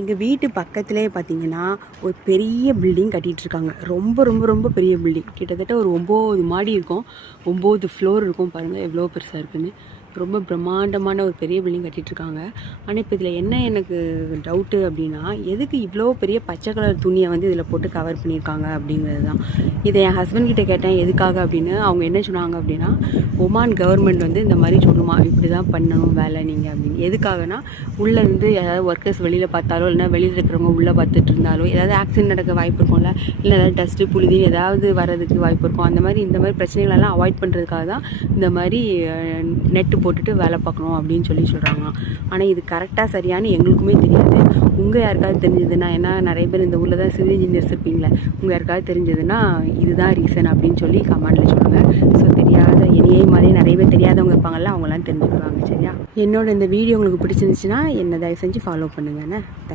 எங்கள் வீட்டு பக்கத்துலேயே பார்த்தீங்கன்னா ஒரு பெரிய பில்டிங் கட்டிகிட்ருக்காங்க. ரொம்ப ரொம்ப ரொம்ப பெரிய பில்டிங். கிட்டத்தட்ட ஒரு 9 மாடி இருக்கும். 9 ஃப்ளோர் இருக்கும். பாருங்கள் எவ்வளோ பெருசாக இருக்குன்னு. ரொம்ப பிரம்மாண்டமான ஒரு பெரிய பில்டிங் கட்டிகிட்ருக்காங்க. ஆனால் இப்போ இதில் என்ன எனக்கு டவுட்டு அப்படின்னா, எதுக்கு இவ்வளோ பெரிய பச்சை கலர் துணியை வந்து இதில் போட்டு கவர் பண்ணியிருக்காங்க அப்படிங்கிறது தான். இதை என் ஹஸ்பண்ட் கிட்டே கேட்டேன் எதுக்காக அப்படின்னு. அவங்க என்ன சொன்னாங்க அப்படின்னா, ஒமான் கவர்மெண்ட் வந்து இந்த மாதிரி சொல்லுமா, இப்படி தான் பண்ணணும் வேலை நீங்கள் அப்படின்னு. எதுக்காகனா, உள்ளே இருந்து ஏதாவது ஒர்க்கர்ஸ் வெளியில் பார்த்தாலோ இல்லைனா வெளியில் இருக்கிறவங்க உள்ளே பார்த்துட்டு இருந்தாலோ ஏதாவது ஆக்சிடென்ட் நடக்க வாய்ப்பு இருக்கும்ல, இல்லை ஏதாவது டஸ்ட்டு புழுதி ஏதாவது வர்றதுக்கு வாய்ப்பு இருக்கும். அந்த மாதிரி இந்த மாதிரி பிரச்சனைகளெல்லாம் அவாய்ட் பண்ணுறதுக்காக தான் இந்த மாதிரி நெட்டு போட்டுட்டு வேலை பார்க்கணும் அப்படின்னு சொல்கிறாங்க. ஆனால் இது கரெக்டாக சரியானு எங்களுக்குமே தெரியாது. உங்கள் யாருக்காவது தெரிஞ்சதுன்னா, ஏன்னா நிறைய பேர் இந்த ஊரில் தான் சிவில் இன்ஜினியர்ஸ் இருப்பீங்களே, உங்கள் யாருக்காவது தெரிஞ்சதுன்னா இதுதான் ரீசன் அப்படின்னு சொல்லி கமெண்டில் சொல்லுங்கள். ஸோ தெரியாத என்னையே மாதிரி நிறைய பேர் தெரியாதவங்க இருப்பாங்கள்ல, அவங்களாம் தெரிஞ்சுக்குவாங்க. சரியா? என்னோட இந்த வீடியோ உங்களுக்கு பிடிச்சிருந்துச்சுன்னா என்னை தயவு செஞ்சு ஃபாலோ பண்ணுங்கண்ணே.